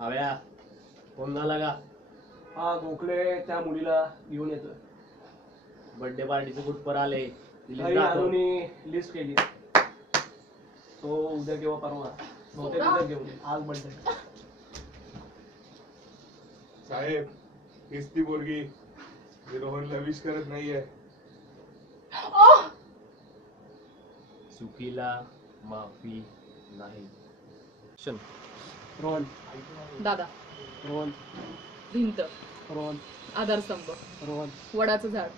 हव्या फोन झाला का? हा गोखले त्या मुलीला घेऊन येतोय. बर्थडे पार्टीचे कुठपर आले? लिस्ट केली. तो उद्या किंवा परवा बहुतेक उद्या घेऊन येईल. आज बर्थडे. साहेब हीच ती पोरगी जी रोहनला विश करत नाहीये. चुकीला माफी नाही. रोहन, दादा, रोहन, भिंत, रोहन, आधारस्तंभ, रोहन, वडाचं झाड,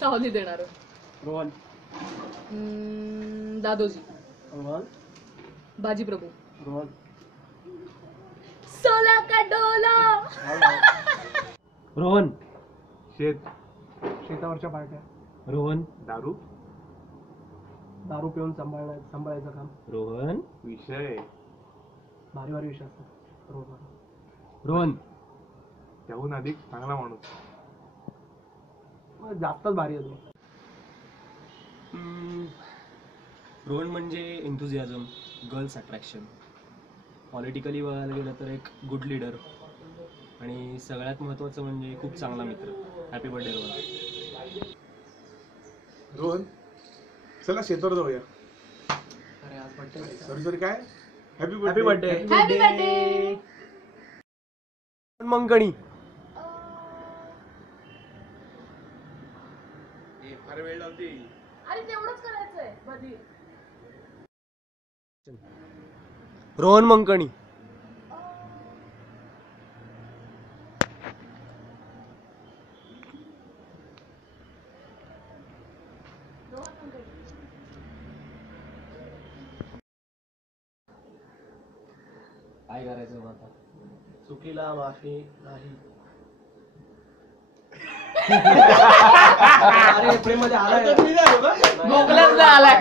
सावली देणार, रोहन, दादोजी, रोहन, बाजीप्रभू, रोहन, सोला का डोला, रोहन, शेतावरच्या पार्ट्या, रोहन, दारू दारू पिऊन सांभाळायचं काम. रोहन, विषय भारी भारी विषय असतात. रोहन रोहन, त्याहून अधिक चांगला माणूस. जास्तच भारी आहे तो. रोहन म्हणजे एन्थुझियाझम, गर्ल्स अट्रॅक्शन, पॉलिटिकली बघायला गेलं तर एक गुड लीडर आणि सगळ्यात महत्त्वाचं म्हणजे खूप चांगला मित्र. Happy birthday Rohan. रोहन चला शेतावर जाऊया. अरे आज बर्थडे. सॉरी काय happy happy birthday. Happy birthday. मंगणी. फार वेळ लावते. अरे तेवढंच करायचंय बधी. रोहन मंकणी. काय करायचं मग आता? चुकीला माफी नाही. अरे प्रेम मध्ये आलाय. मोकळ्यातला आलाय.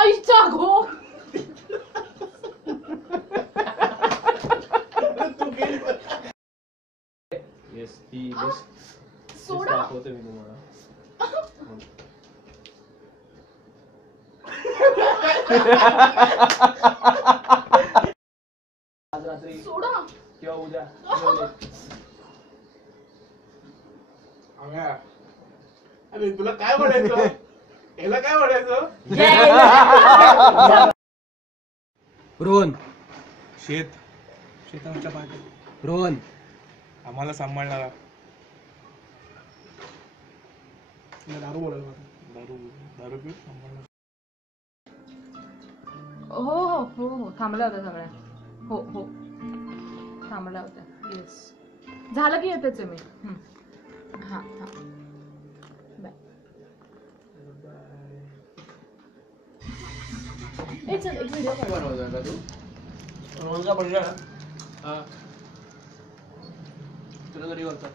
आईचा घो. येस ती बेस्ट सोडा. दाखवतो मी तुम्हाला. आज रात्री सोडा. किंवा उद्या अरे तुला काय म्हणायचं? याला काय म्हणायचं? रोहन, शेतावरच्या पार्ट्या. रोहन, आम्हाला सांभाळणारा. दारू बोलायला. दारू दारू पिऊन सांभाळणारा. हो हो हो हो थांबल्या होत्या सगळ्या. हो हो थांबल्या होत्या. येस झालं की येतेच आहे मी. हां हां बाय. एक चल एक व्हिडिओ काढ. बनवतोय का तू? रोहनचा बर्थडे. हा तुला घरी करतात.